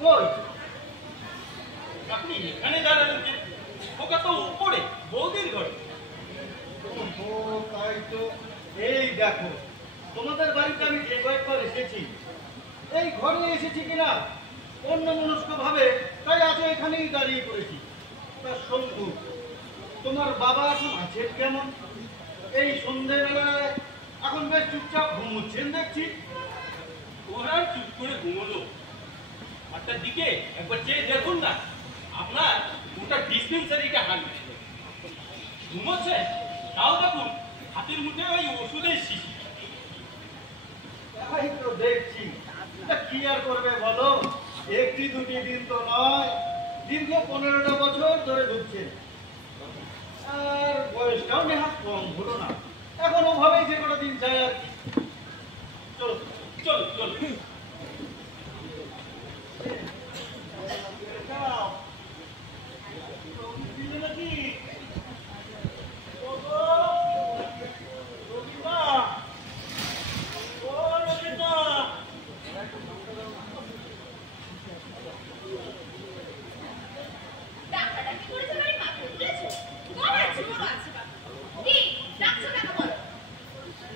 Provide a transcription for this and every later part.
কই আপনি এখানে দাঁড়ালেন যে? খোকা তো উপরে বৌদির ঘরে। ও তাই তো। এই দেখো, তোমাদের বাড়িতে আমি যে কয়েকবার এসেছি, এই ঘরে এসেছি কিনা অন্য মনস্ক ভাবে, তাই আজ এখানেই দাঁড়িয়ে পড়েছি। তা শম্ভু, তোমার বাবা এখন আছেন কেমন? এই সন্ধ্যেবেলায় এখন বেশ চুপচাপ ঘুমোচ্ছেন দেখছি। ওরা চুপ করে ঘুমোলো। আটটার দিকে একবার চেয়ে দেখুন না, আপনার গোটা ডিসপেন্সারিটা হারবে। ঘুমোচ্ছে তাও দেখুন হাতের মুঠে ওই ওষুধের শিশি। তাই তো দেখছি। তা কি আর করবে বলো, একটি দুটি দিন তো নয়, দীর্ঘ 15টা বছর ধরে ঢুকছে। আর বয়সটাও নেহাত কম হলো না, এখন ওভাবেই যে কটা দিন যায় আর কি। চলো চল চল। নাকি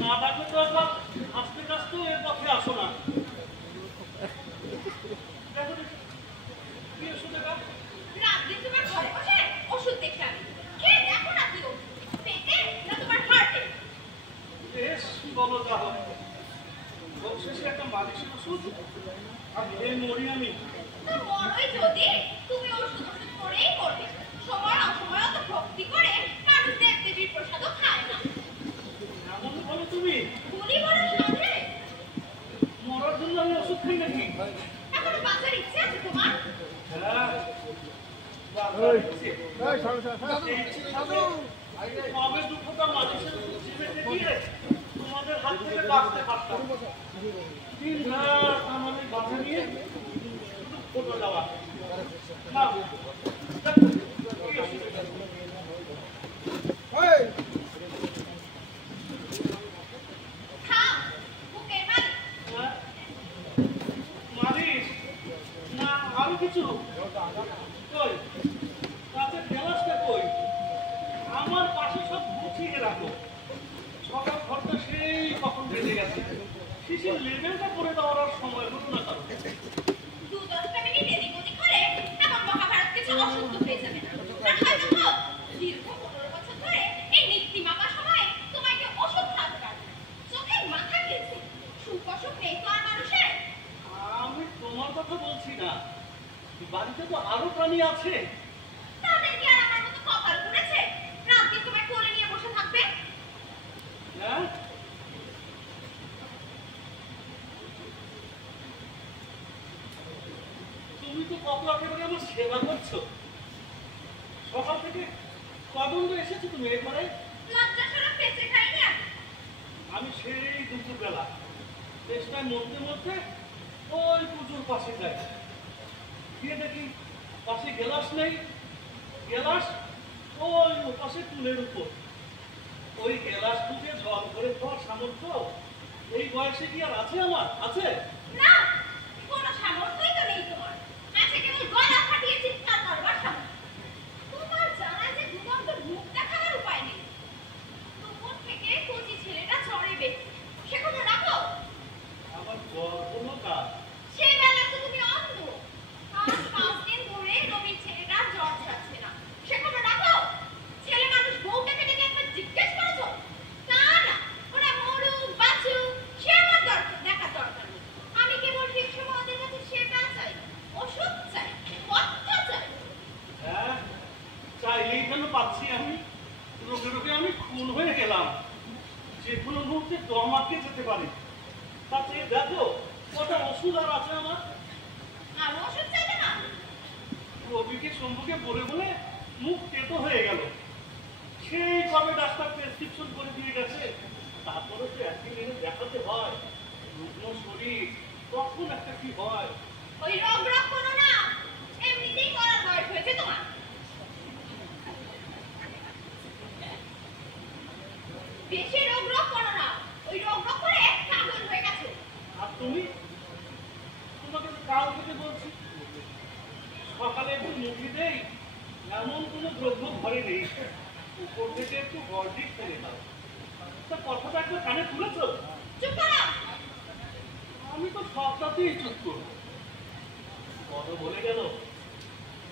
না ডাকলে তো একবার হাসতে কাশতে এর পথে আসো না। দেখো দেখি, কি ওষুধ এটা? বেশ বলো যা হবে। অবশেষে একটা মালিশের ওষুধ, আর এই মরি আমি। এমন বলো তুমি? মরার জন্য আমি ওষুধ খাই নাকি? হ্যাঁ, বাবার ইচ্ছে। সেই ইচ্ছে থাকলে কবে দুঃখটা মালিশের ওষুধ চিবিয়ে দিয়ে তোমাদের হাত থেকে বাঁচতে পারতাম। দিন রাত আমাদের বাধা নিয়ে শুধু ফটো যাওয়া। না, দেখো, এই ওষুধ এটা। হ্যাঁ, মালিশ না আরো কিছু? কই কাছে গ্লাসটা কই? আমার পাশে সব গুছিয়ে রাখো। সকাল ঘরটা সেই কখন বেজে গেছে, শিশির লেবেলটা করে দেওয়ার আর সময় হলো না কারো। আমি তোমার কথা বলছি না, বাড়িতে তো আরো প্রাণী আছে। হ্যাঁ, তুমি তো কত একেবারে আমার সেবা করছো। সকাল থেকে কখন তো এসেছো তুমি এবারে? আমি সেই দুপুরবেলা চেষ্টায় মধ্যে মধ্যে ওই পুজোর পাশে যাই, গিয়ে দেখি পাশে গেলাস নেই। গেলাস ওই পাশে টুলের উপর। ওই গেলাস খুঁজে জল করে খাওয়ার সামর্থ্য এই বয়সে কি আর আছে আমার? আছে? আমার গর্ব কাজ। হ্যাঁ, চাইলেই কেন পাচ্ছি আমি? রোগে রোগে আমি খুন হয়ে গেলাম, যে কোনো মুহূর্তে দম আটকে যেতে পারে। তাতে দেখো কটা ওষুধ আর আছে আমার। রবিকে শম্ভুকে বলে বলে মুখ তেতো হয়ে গেল। সেই কবে ডাক্তার প্রেসক্রিপশন করে দিয়ে গেছে, তারপরে তো একদিন এনে দেখাতে হয়। রুগ্ন শরীর কখন একটা কি হয়। ওই রোগ রোগ করো না, এমনিতেই করার বয়স হয়েছে তোমার। বেশি রোগ রোগ করো না, ওই রোগ রোগ করে পাগল হয়ে গেছো। আর তুমি? তোমাকে কাল থেকে বলছি একটু মুখি দেই এমন কোনো দ্রব্য ঘরে নেই। উপর থেকে একটু গর্জিক ফেলে দাও। তা কথাটা একটু কানে তুলেছ? চুপ করো। আমি তো সবটাতেই চুপ করবো। কত বলে গেল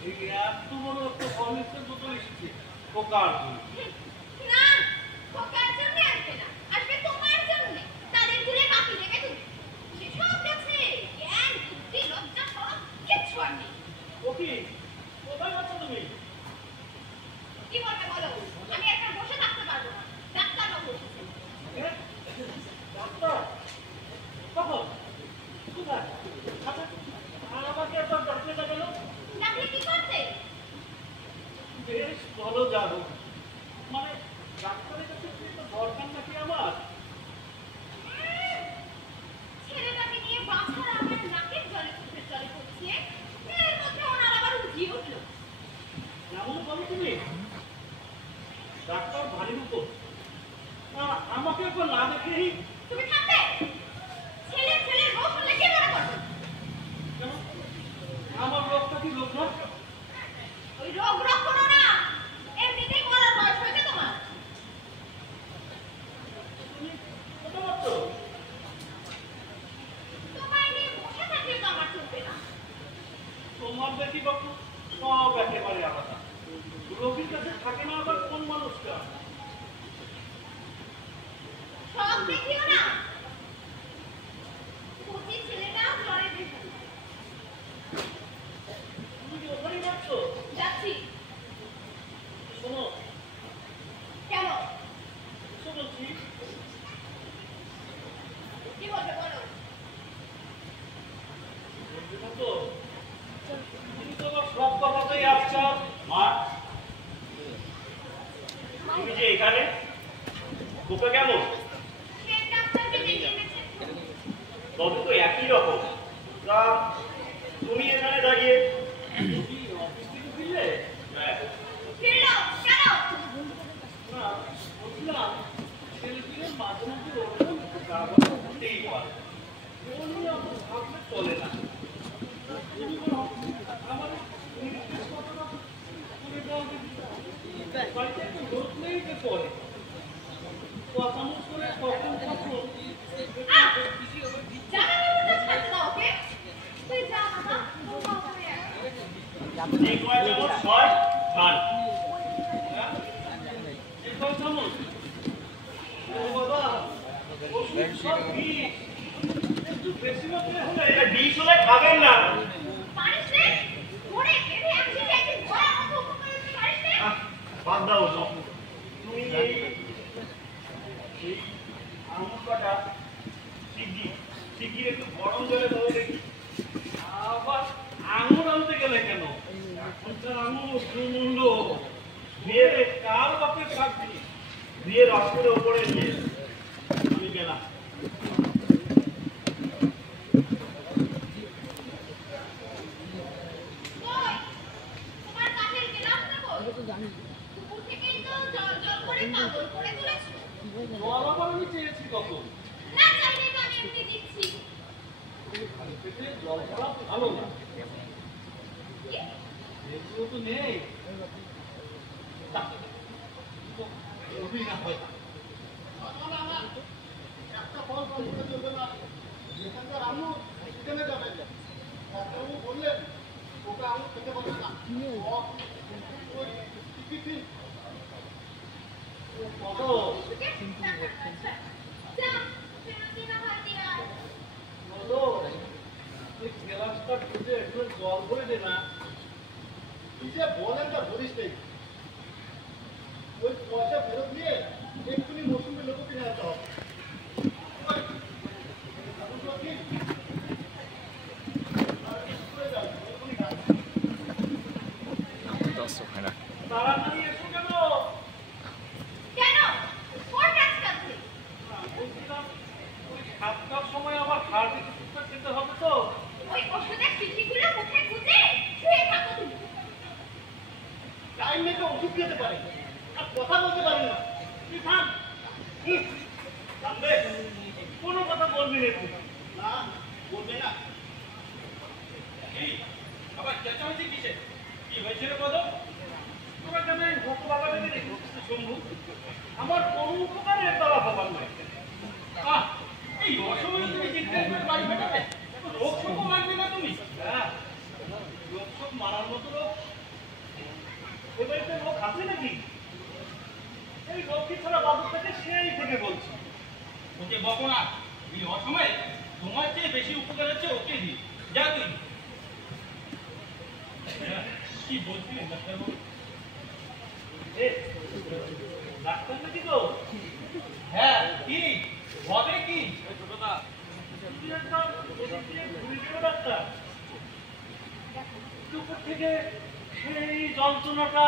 এই এত বড় একটা হরলিক্সের বোতল এসেছে ও কার জন্য? না, খোকার জন্য আসবে না, আসবে তোমার জন্য। তাদের ঘুরে বাকি দেবে তুমি। সেসব কাছে জ্ঞান বুদ্ধি লজ্জা সব কিচ্ছু আর নেই। ও কি কোথায় যাচ্ছ তুমি? কি বলবে বলো? আমি একা বসে থাকতে পারবো না। ডাক্তারবাবু এসেছেন। হ্যাঁ? ডাক্তার কখন? কোথায়? আচ্ছা আমাকে একবার ডাক্তার দেখালো। ডাকলে কি করতে? বেশ ভালো যা হোক, মানে ডাক্তারের কাছে কি তো দরকার নাকি আমার? ছেলেটাকে নিয়ে বাছারা আমার নাকের জলে চোখের জলে পড়ছে। এর মধ্যে ওনার আবার উঠিয়ে উঠলো। এমন বলো তুমি? ডাক্তার ভারী উপর আমাকে একবার না দেখেই তুমি থাকবে? ছেলে ছেলের রোগ হলে কে মনে করবে? কেন? আমার রোগটা কি রোগ নয়? ওই রোগ করো না। এমনিতেই মরার বয়স হয়েছে তোমার। তুমি কোথায় পাচ্ছ? তোমায় নিয়ে বসে থাকলে তো আমার চলবে না। তোমার দেখি বাপু সব একেবারে আলাদা। রোগীর কাছে থাকে না আবার কোন মানুষটা? সব দেখিও না। কচি ছেলেটাও জ্বরে বেশি। তুমি কি ওখানেই যাচ্ছ? যাচ্ছি। শোনো কেন? এসো বলছি। কি বলবে বলো? বলবে না তো? তুমি তো আবার সব কথাতেই আসছো। মা তুমি যে এখানে খোকা কেমন? সে ডাক্তারকে ডেকে এনেছে। তবে তো একই রকম। তা তুমি এখানে দাঁড়িয়ে তুমি অফিস থেকে ফিরলে? হ্যাঁ। ফিরলো কেন? না বলছিলাম ছেলেপিলের মাঝে মধ্যে ওরকম কাগজ হতেই পারে। ও নিয়ে আমার ভাবলে চলে না। তুমি বলো আমার নির্দেশ কথাটা তুমি দাও দেখি। বাড়িতে একটু লোক নেই যে পরে কথা মুখ করে কখন কখন জানা ব্যাপারটা ছাড়তে দাও ওকে। তুই যা বাবা, বৌমা করে আয়। এই কয় চামচ ছয় খান। হ্যাঁ? এই কয় চামচ? ও বাবা, ওষুধ সব বিষ। একটু বেশি মাত্রায় হলে এটা বিষ হলে খাবেন না। পারিস রে? ঘুরে বেঁধে একদিন একদিন ভয়া মতো উপকার করতে পারিস রে? বাদ দাও সব। তুমি এই আঙুর কটা শিগগির একটু গরম জলে ধরে দেখি। আবার আঙুর আনতে গেলে কেন? এখনকার আঙুর মূল্য দিয়ে কার বাপের থাকবি দিয়ে রক্তের ওপরে নিয়ে আমি গেলাম। কই? তোমার কাঠের গেলাসটা কই? দুপুর থেকেই তো জল জল করে পাগল করে তুলেছো। জল আবার আমি চেয়েছি কখন? না চাইলেই তো আমি এমনি দিচ্ছি। খালি পেটে জল খাওয়া ভালো না। কি? এগুলো তো নেই। রবি না হয় একটা ফল ফল করে চলবে না। যেখানকার আঙুর সেখানে যাবেন না। ডাক্তারবাবু বললেন ওকে আঙুর খেতে পারবে না। ওই টিফিন কত? আচ্ছা, যা, ফেরতি না হয় দিয়ে আয়। বলো এই গ্লাসটা খুঁজে একটু জল ভরে দে না। কি যে বলেন তা বলিস নেই। ওই পয়সা ফেরত নিয়ে এক্ষুনি মৌসুমে লোক কিনে আনতে হবে। ওই, আঙুরগুলো দিন। আর একটু করে যাও, এক্ষুনি খান। তাড়াতাড়ি এসো কেন? কেন? কোন ডাক্তারকে? বলছিলাম ওই 7টার সময় আবার হার্ট ওষুধটা খেতে হবে তো। ওই ওষুধের শিশিগুলো মুখে গুজে শুয়ে থাকো তুমি। টাইম মেপে ওষুধ খেতে পারে আর কথা বলতে পারে না। তুই থাম। থামবে? কোনো কথা বলবি না তুই। না বলবে না। এই আবার চেঁচামেচি কিসে? হয়েছে রে পদ? তোরা কেন এই ভক্ত বাবাটাকে রেখেছিস শম্ভু? আমার কোনো উপকারের দ্বারা হবার নয়। এই অসময়ে তুমি জিজ্ঞাসা করে বাড়ি ফেটাবে? রোগ শোক মানবে না তুমি? হ্যাঁ, রোগ শোক মানার মতো লোক এ বাড়িতে লোক আছে নাকি? এই লক্ষ্মী ছাড়া বাবুর থেকে সেই থেকে বলছি। ওকে বকো না, এই অসময়ে তোমার চেয়ে বেশি উপকার হচ্ছে ওকে দি। যা তুই। কি বলছিলেন ডাক্তারবাবু? ডাক্তার নাকি তো? হ্যাঁ, কি হবে কি? ছোটদা ডাক্তার উপর থেকে সেই যন্ত্রণাটা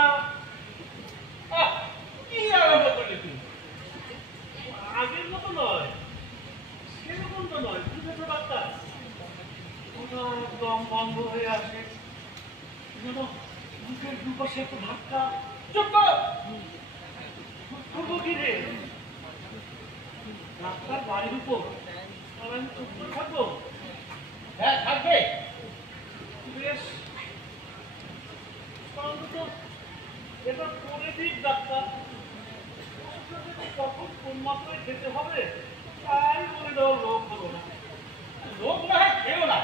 কি আরম্ভ করলে তুমি? আগের মতো নয়, সেরকম তো নয়, বুঝেছো ডাক্তার? ওটা একদম বন্ধ হয়ে আসে, যেন মুখের দুপাশে একটা ধাক্কা। চুপ করো! করবো কি রে? ডাক্তার বাড়ির উপর, আর আমি চুপ করে থাকবো? হ্যাঁ, থাকবে। বেশ, অন্তত এটা করে দিক ডাক্তার। কখন কোন মাত্রায় খেতে হবে তাই বলে দেওয়ার লোক হলো না। লোক না হয় খেও না,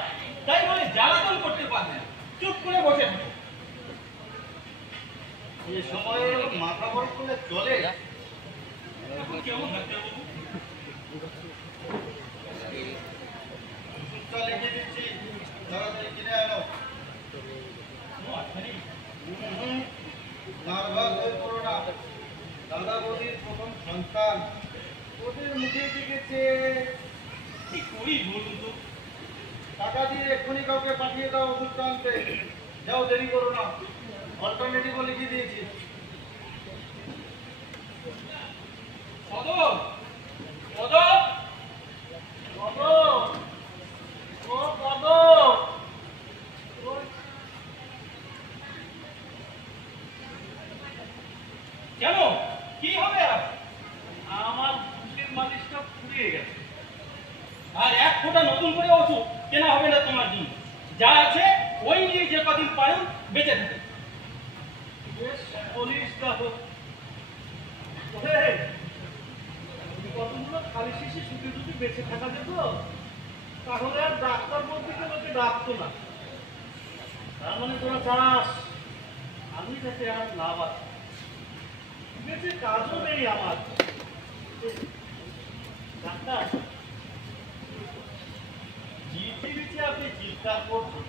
তাই বলে জ্বালাতন করতে পারবে না। চুপ করে বসে থাকো। এ সময়ে মাথা গরম করলে চলে? এখন কেমন ডাক্তারবাবু? ওষুধটা লিখে দিচ্ছি, তাড়াতাড়ি কিনে আনো। নার্ভাস হয়ে পড়ো না, দাদা বৌদির প্রথম সন্তান, ওদের মুখে দেখেছে। কি করি বলুন তো? টাকা দিয়ে এক্ষুনি কাউকে পাঠিয়ে দাও ওষুধটা আনতে। যাও, দেরি করো না। অল্টারনেটিভও লিখে দিয়েছি। কদম! কদম! কদম! ও কদম! কেন? কি হবে আর? আমার বুকের মালিশটা ফুরিয়ে গেছে। আর এক ফোঁটা নতুন করে ওষুধ কেনা হবে না তোমার জন্য। যা আছে ওই নিয়ে যে কদিন পায়ন বেঁচে থাকে। বেশ বলিস দেখো। কতগুলো খালি শিশি শুধু যদি বেঁচে থাকা যেত, তাহলে আর ডাক্তার বলতে লোকে ডাকতো না। তার মানে তোরা চাস আমি যাতে আর লাভ আছে, বেঁচে কাজও নেই আমার। ডাক্তার, জিটিভিতে আপনি চিন্তা করছেন,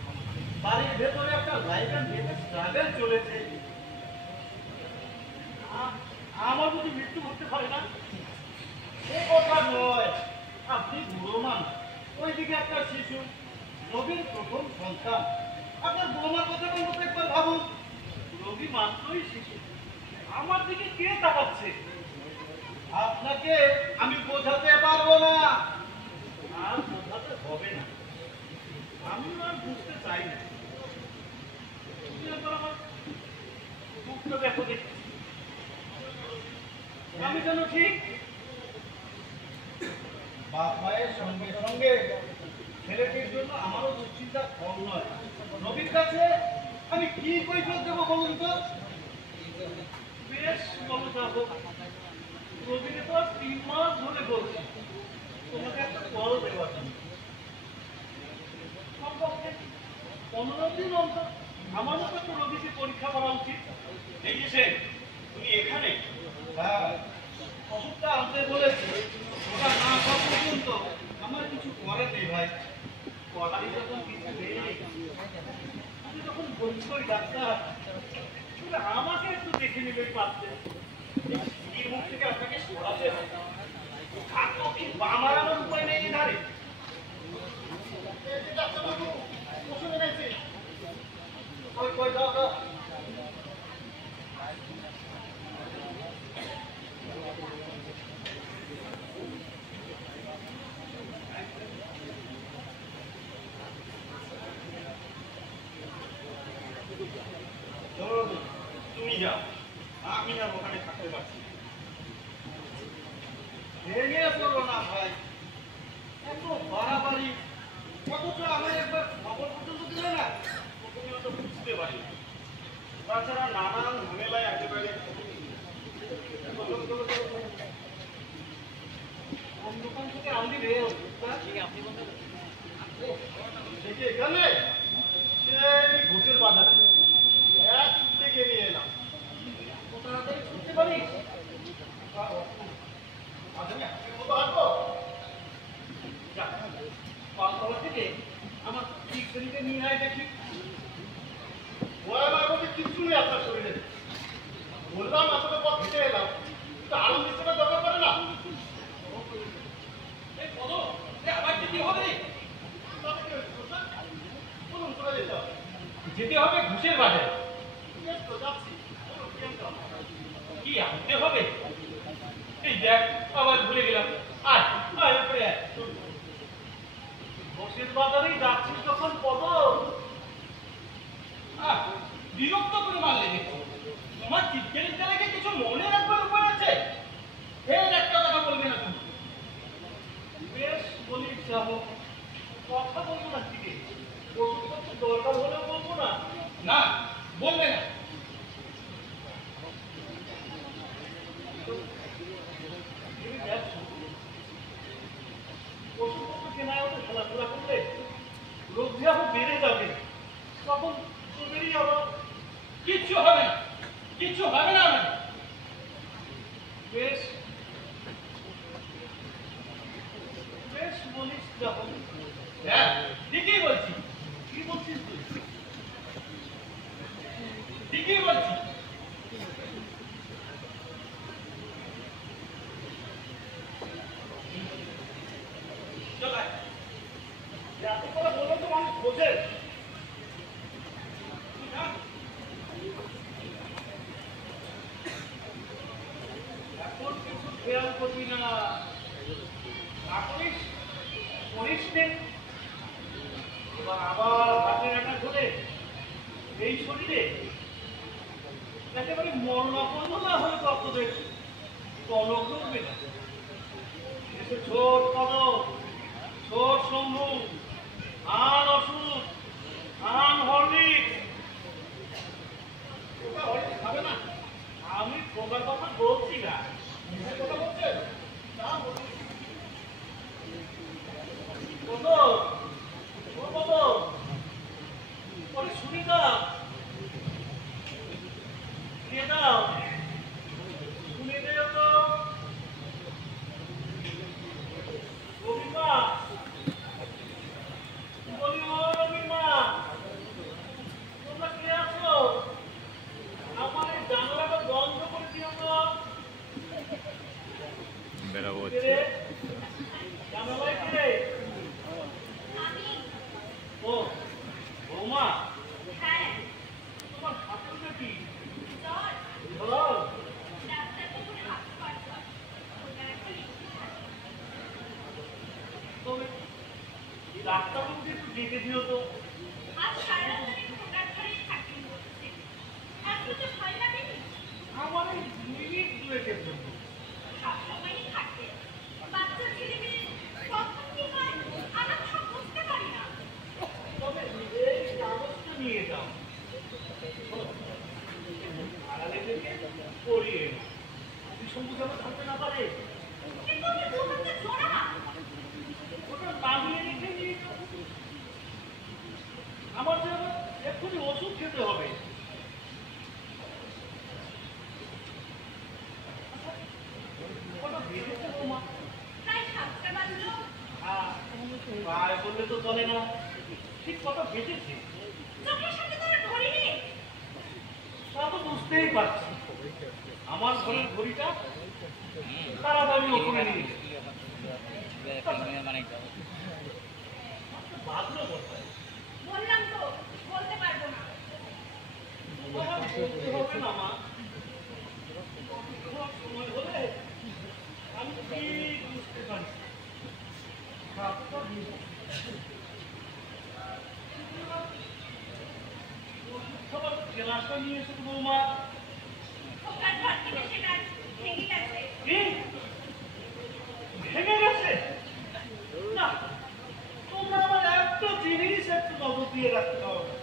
বাড়ির ভেতরে একটা লাইফ অ্যান্ড ডেথের স্ট্রাগল চলেছে। আমার যদি মৃত্যু হতে পারে না? এ কথা নয়, আপনি বুড়ো মানুষ, ওইদিকে একটা শিশু, রোগীর প্রথম সন্তান। আপনার বৌমার কথা বলতে একবার ভাবুন। রোগী মাত্রই শিশু, আমার দিকে কে তাকাচ্ছে? আপনাকে আমি বোঝাতে পারবো না, আর বোঝাতে হবে না। আমি আর বুঝতে চাই না। তুমি একবার আমার মুখটা দেখো দেখি, আমি যেন ঠিক। বাপ মায়ের সঙ্গে সঙ্গে ছেলেটির জন্য আমারও দুশ্চিন্তা কম নয়। নবীর কাছে আমি কি কৈফিয়ত দেবো বলুন তো? বেশ বলো যাবো। রোগীকে তো আর 3 মাস ধরে বলছি তোমাকে একটা কল দেওয়ার জন্য। কমপক্ষে 15 দিন অন্তর আমার মতো একটা রোগীকে পরীক্ষা করা উচিত। এই যে সে, তুমি এখানে? হ্যাঁ, ওষুধটা আনতে বলেছি, ওটা না খাওয়া পর্যন্ত আমার কিছু করার নেই ভাই। কড়াই যখন কিছু নেই, আমি যখন বলছোই ডাক্তার, তাহলে আমাকে একটু দেখে নিলেই পারতেন। এই মুখ থেকে আপনাকে সরাতে হবে। খাদ্য কি বামারানোর উপায় নেই ধারে। ডাক্তারবাবু, ওষুধ এনেছি। কই কই, দাও দাও। তুমি যাও, আমি আর ওখানে থাকতে পারছি না। ভেঙে পড়ো না ভাই, এত বাড়াবাড়ি। অথচ আমার একবার খবর পর্যন্ত দিলে না। তুমি তো বুঝতে পারি না। তা তাছাড়া নানান ঝামেলায় একেবারে কোন দোকান থেকে আনলি রে দেখি এখানে সেই ঘুষের বাজার এক থেকে নিয়ে এলাম তাড়াতাড়ি ছুটতে পারিস? পালতলা থেকে আমার ডিকশনারিটা নিয়ে আয় দেখি। কিচ্ছু নেই আপনার শরীরে বললাম আসলে পথ খেতে এলাম কিন্তু আরাম দিতে দরকার পড়ে না আবার যেতে হবে, বলুন কোথায় যেতে হবে যেতে হবে ঘুষের বাজারে। তো যাচ্ছি কি আনতে হবে? এই দেখ আবার ভুলে গেলাম। আয় আয় উপরে আয়। ঘুষের বাজারেই যাচ্ছিস তখন পদ বিরক্ত করে মারলে দেখো। তোমার চিৎকারের লেগে কিছু মনে রাখবার উপায় আছে? ফের একটা কথা বলবে না তুমি। বেশ বলিস যাবো, কথা বলবো না দিকে। ওষুধপত্র দরকার হলেও বলবো না। না বলবে না। ওষুধপত্র কেনায় ওদের খেলাধুলা করলে রোগ যে আবার বেড়ে যাবে, তখন তোদেরই আবার কিচ্ছু হবে না, কিচ্ছু হবে না। আমার বেশ বেশ বলিস যখন। হ্যাঁ ঠিকই বলছি। কি বলছিস তুই? ঠিকই বলছি। চল আয়। এত করে বললে তো মানুষ বোঝে। এখন কিছু খেয়াল করবি না, করিস করিস নে। এবার আবার হাতের একটা ধরে এই শরীরে একেবারে মরণাপন্ন না হলে তোদের টনক করবে না। ছোট কদম, ছোট শম্ভু, আন ওষুধ, আন হরলিক্স। খাবে না আমি প্রকার কথা বলছি না। কথা বলছেন না বলুন সুবিধা দিয়ে দাও, শুনে দেও তো। রবিমা বলি, ও রবিমা তোমরা কে আছো? আমার এই জানালাটা বন্ধ করে দিও তো। বেরাবো জানালায় কে? আমি ও বৌমা, হ্যাঁ তোমার হাতের কি জ্বর জ্বর? ডাক্তারকে করে হাত পাড়া তবে ডাক্তারবাবুকে একটু ডেকে দিও তো। আজ সারা দিন খোঁটার ধরেই থাকতেন বলছে। এখন তো ভয় লাগেনি? আমার এই মিনিট দুয়েকের জন্য। সবসময়ই থাকে। বাচ্চা ছেলে মেয়ে কখন কি হয় আমরা সব বুঝতে পারি না। তবে এই কাগজটা নিয়ে যাও, আড়ালে থেকে পড়িয়ে এনো। শম্ভু যেন থাকতে না পারে। কিন্তু আমি দু হাতে জোড়া। ওটা নামিয়ে রেখে নিয়ে যাও। আমার যেন এক্ষুনি ওষুধ খেতে হবে। ওটা বেঁধেছে বৌমা। প্রায় 7টা বাজলো। প্রায় বললে তো চলে না, ঠিক কথা বেঁচেছে। চোখের সামনে তো আর ঘড়ি নেই। তা তো বুঝতেই পারছি। আমার ঘরের ঘড়িটা তাড়াতাড়ি ওখানে নিয়ে বাঁধলো কোথায়? বললাম তো বলতে পারবো না। তোমার বলতে হবে না মা। তোমার সময় হলে আমি ঠিক বুঝতে পারি। খাবার গ্লাসটা নিয়ে এসে তো বৌমা। খোকার ঘর থেকে সেটা ভেঙে গেছে। কি? ভেঙে গেছে? না, তোমরা আমার একটা জিনিস একটু নজর দিয়ে রাখতে হবে।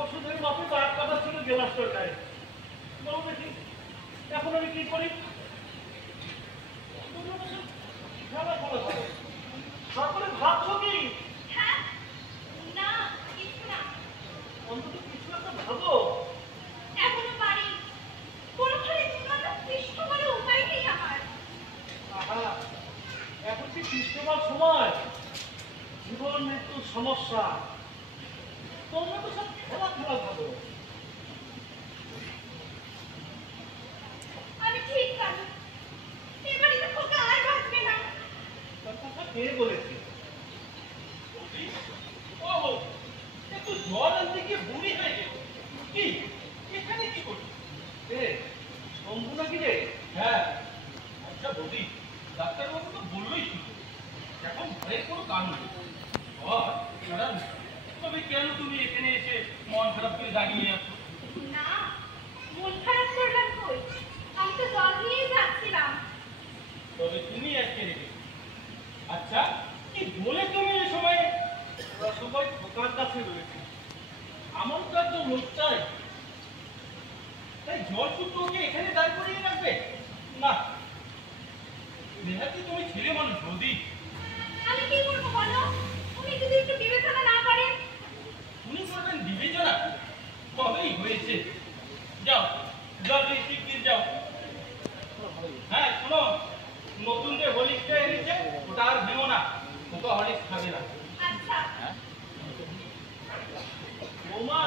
ওষুধের মাপে দাগ কাটা ছিল গেলাসটার গায়ে। বলো দেখি এখন আমি কি করি? খেলা খেলা ভালো। তারপরে ভাবছো কি? হ্যাঁ না কিছু না, অন্তত কিছু একটা ভাবো। এখনো বাড়ি কোনোখানে জীবনটা সৃষ্ট করার উপায় নেই আমার। আহা, এখন কি সৃষ্টবার সময়? জীবন মৃত্যুর সমস্যা। তোমরা তো সব খেলা খেলা ভাবো। আমি ঠিক জানি এ বাড়িতে খোকা আর বাঁচবে না। তার কথা কে বলেছে? ও একটু জল আনতে গিয়ে বমি হয়ে গেল। কি এখানে কি করছিস? শম্ভু নাকি রে? হ্যাঁ, আচ্ছা বৌদি, ডাক্তারবাবু তো বললোই ছিল এখন ভয়ের কোনো কারণ নেই। আর ছাড়া নেই। তবে কেন তুমি এখানে এসে মন খারাপ করে দাঁড়িয়ে আছো? না মন খারাপ করলাম কই, আমি তো জল নিয়েই যাচ্ছিলাম। তবে তুমি আজকে রেখে আচ্ছা কি বলে তুমি এই সময় সবাই খোকার কাছে রয়েছে। আমার তো একদম লোক চাই, তাই জল শুদ্ধ ওকে এখানে দাঁড় করিয়ে রাখবে না? নেহাতি তুমি ছেলে মানুষ বৌদি। আমি কি করবো বলো, উনি যদি একটু বিবেচনা না করেন। উনি করবেন বিবেচনা? কবেই হয়েছে। যাও জল দিয়ে শিগগির যাও। হ্যাঁ শোনো, নতুন যে হলিক্সটা এনেছে ওটা আর ভেঙো না, ওটা হলিক্স খাবে না। আচ্ছা বৌমা,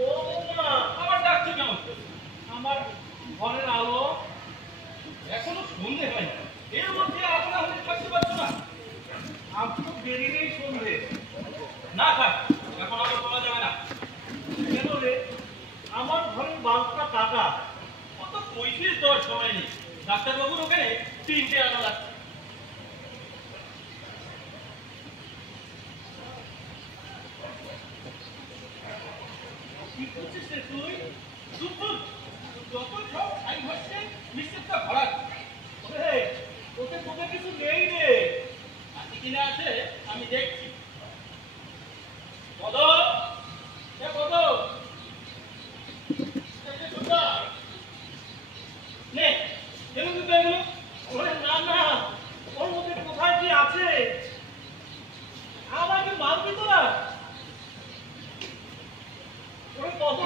ও বৌমা, আবার ডাকছো কেন? আমার ঘরের আলো। এখনো সন্ধে হয়নি, এর মধ্যে আপনার হলিক্স থাকতে পারছো না? আজ তো দেরি নেই সন্ধে। না থাক, এখন আবার বলা যাবে না। কেন রে? আমার ঘরের বাল্বটা কাটা। অত পয়সির দেওয়ার সময় নেই, ডাক্তারবাবুর ওখানে 3টে আনা লাগছে। কি করছিস রে তুই? দুধ যত সব খাই হচ্ছে মিষ্টিটা ভরা। ওরে, ওতে তোকে কিছু নেই রে। আছে কিনা আছে আমি দেখছি। পদ, এ পদ, এই যে ছোটটা, নে ফেলে দিতে এগুলো। ওরে না না, ওর মধ্যে কোথায় কি আছে? আমাকে মারবি তোরা? ওরে কত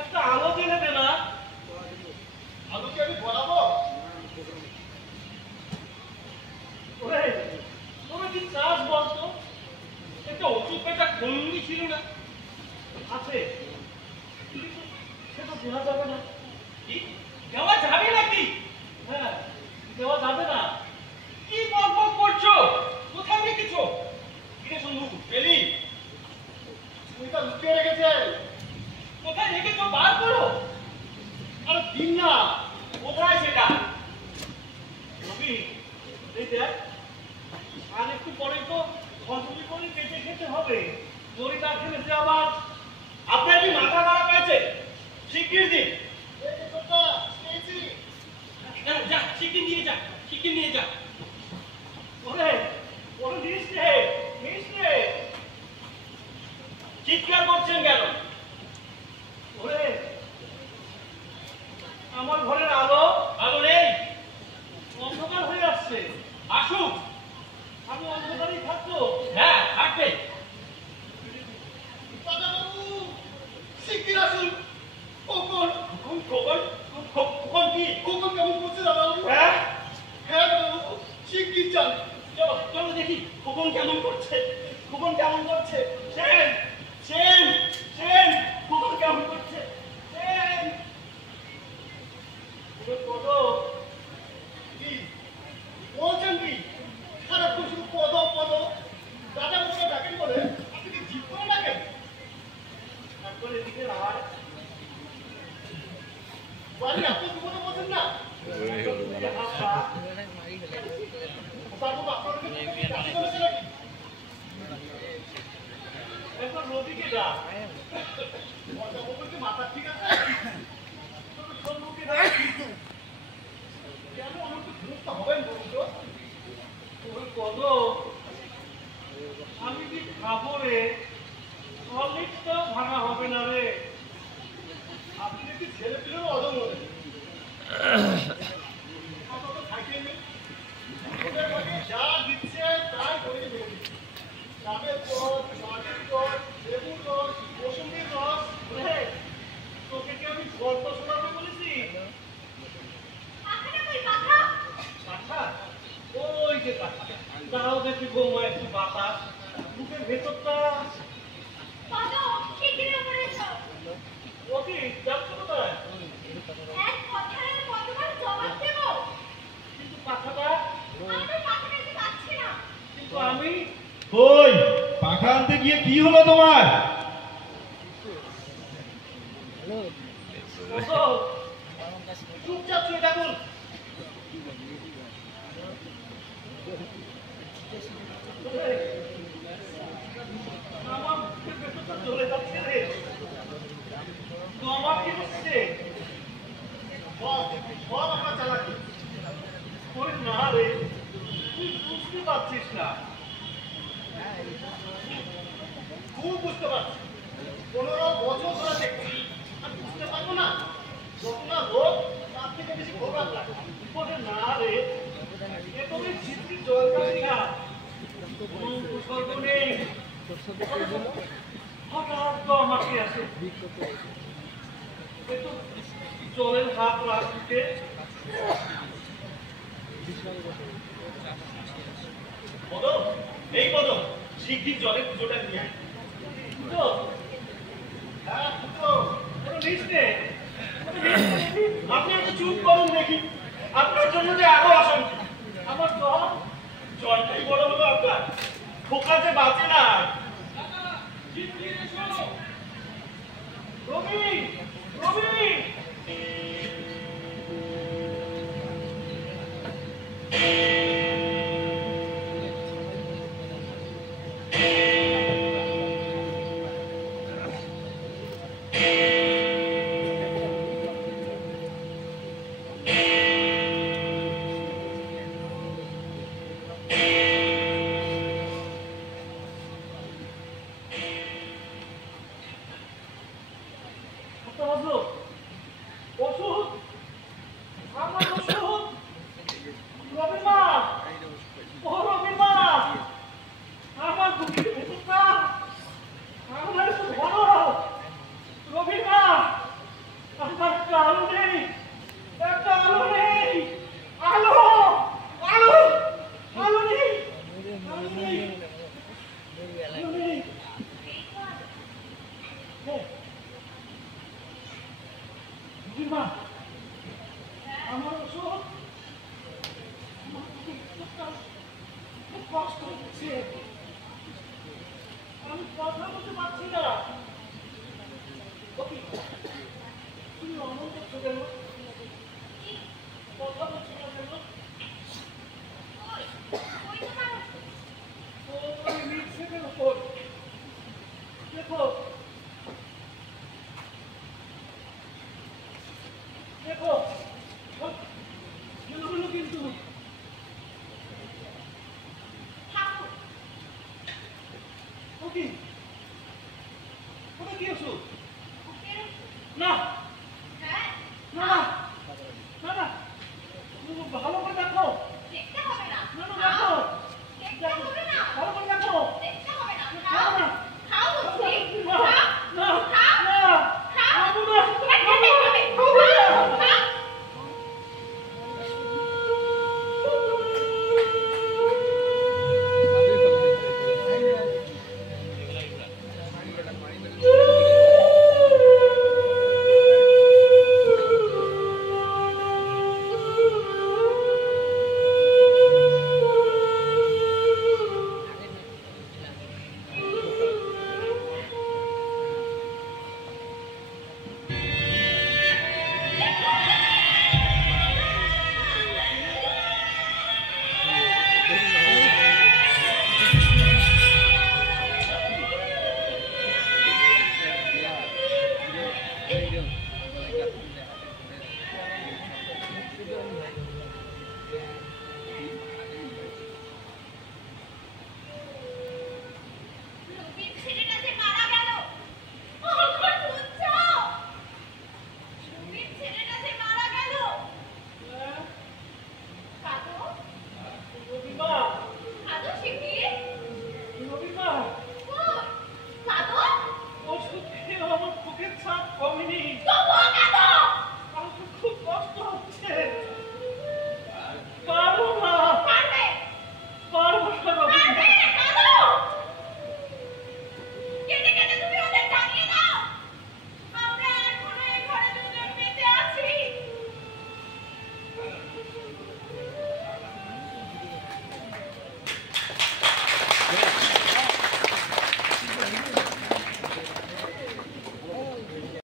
একটা আলো দিলে দে না। আলুকে আমি বলাবো? ওরে তোরা কি চাস বলতো? একটা ওষুধ পেটা কমনি ছিল না? আছে কিন্তু সেটা দেওয়া যাবে না। কি দেওয়া যাবে নাকি? হ্যাঁ, দেওয়া যাবে না। কি বক করছো? কোথায় রেখেছো? কিরে সন্ধু পেলি? ওইটা লুকিয়ে রেখেছে। কোথায় রেখেছো বার করো। আরে দিন না। কোথায় সেটা? রবি, এই দেখ, আর একটু পরে তো ফসলি করে কেটে খেতে হবে। দড়ি না খেলে সে আবার। আপনার কি মাথা খারাপ হয়েছে? শিগগির দিন। যা শিগগির নিয়ে যা, শিগগির নিয়ে যা। ওরে ওরে নিস রে, নিস রে। চিৎকার করছেন কেন? ওরে আমার ঘরের আলো আলো নেই? অন্ধকার হয়ে আসছে। আসুক। আমি অন্ধকারেই থাকবো। হ্যাঁ থাকবে। শিগগির আসুন। কখন খবর খবর কি? কখন কেমন করছে দাদাবাবু? হ্যাঁ হ্যাঁ দাদাবাবু, শিগগির যান। চলো চলো দেখি খবর কেমন করছে। খবর কেমন করছে? সেন সেন সেন খবর কেমন করছে? সেন কত কি বলছেন? কি সারাক্ষণ শুধু পদ পদ। দাদা বলে ডাকেন বলে আপনি কি জিভ করে ডাকেন? একবার এদিকে আয়। বাড়ি এত বিপদে বলছেন না? একবার রবিকে ডাক। মাথা ঠিক আছে? সন্মুখে ডাক। কেন আমার তো বিরক্ত হবেন বলুন তো? ওই কত আমি কি খাবো রে? হরলিক্সটাও ভাঙা কি হলো তোমার? চুপচাপ শুয়ে থাকুন। আমার পেটটা চলে যাচ্ছে রে। তো আমার কি হচ্ছে? বল আমার চালাকি। ওই না রে, তুই বুঝতে পারছিস না। খুব বুঝতে পারছি, 15 বছর ধরে দেখছি আর বুঝতে পারবো না। যত না লোক তার থেকে বেশি খবর লাগে। ওরে না রে, এ তো ওই ছিদ্রির জল কাশি না। কোনো উপসর্গ নেই। হঠাৎ তো আমাকে আসে। এ তো জলের হাত রাখতে বলো, এই বলো, শিগগির জলে পুজোটা নিয়ে আয়। তো হ্যাঁ পুজো। কোনো নিস নে। আপনি একটু চুপ করুন দেখি, আপনার জন্য যে আরো অশান্তি। আমার জল জলটাই বড় হলো আপনার, খোকা যে বাঁচে না। রবি, রবি, ওষুধ, আমার ওষুধ, রবির মা, ও রবির মা, আমার বুকের ভেতরটা আমার একটু ধরো, রবির মা, আমার একটা আলো নেই, একটা আলো নেই, আলো, আলো, আলো নেই, আলো নেই, আলো নেই। রবির মা, আমার ওষুধ, আমার বুকের ভেতরটা খুব কষ্ট হচ্ছে, আমি কথা বলতে পারছি না। ওকে, তুমি অমন করছো কেন? কথা বলছো না কেন? ওই তোমার ও ওই মিক্সের উপর দেখো, দেখো, এগুলো কিন্তু ঠাকুর ও কি, ওটা কি ওষুধ? বুকের না, হ্যাঁ না, না, না, তুমি ভালো করে দেখো, দেখতে হবে না না, না, দেখো, দেখতে হবে না ভালো করে দেখো, দেখতে হবে না না, খাও না, খাও বলছি না, না, খাও না, খাও খাবো না, একটা দেখতে খাবো হবে না। খাও খাও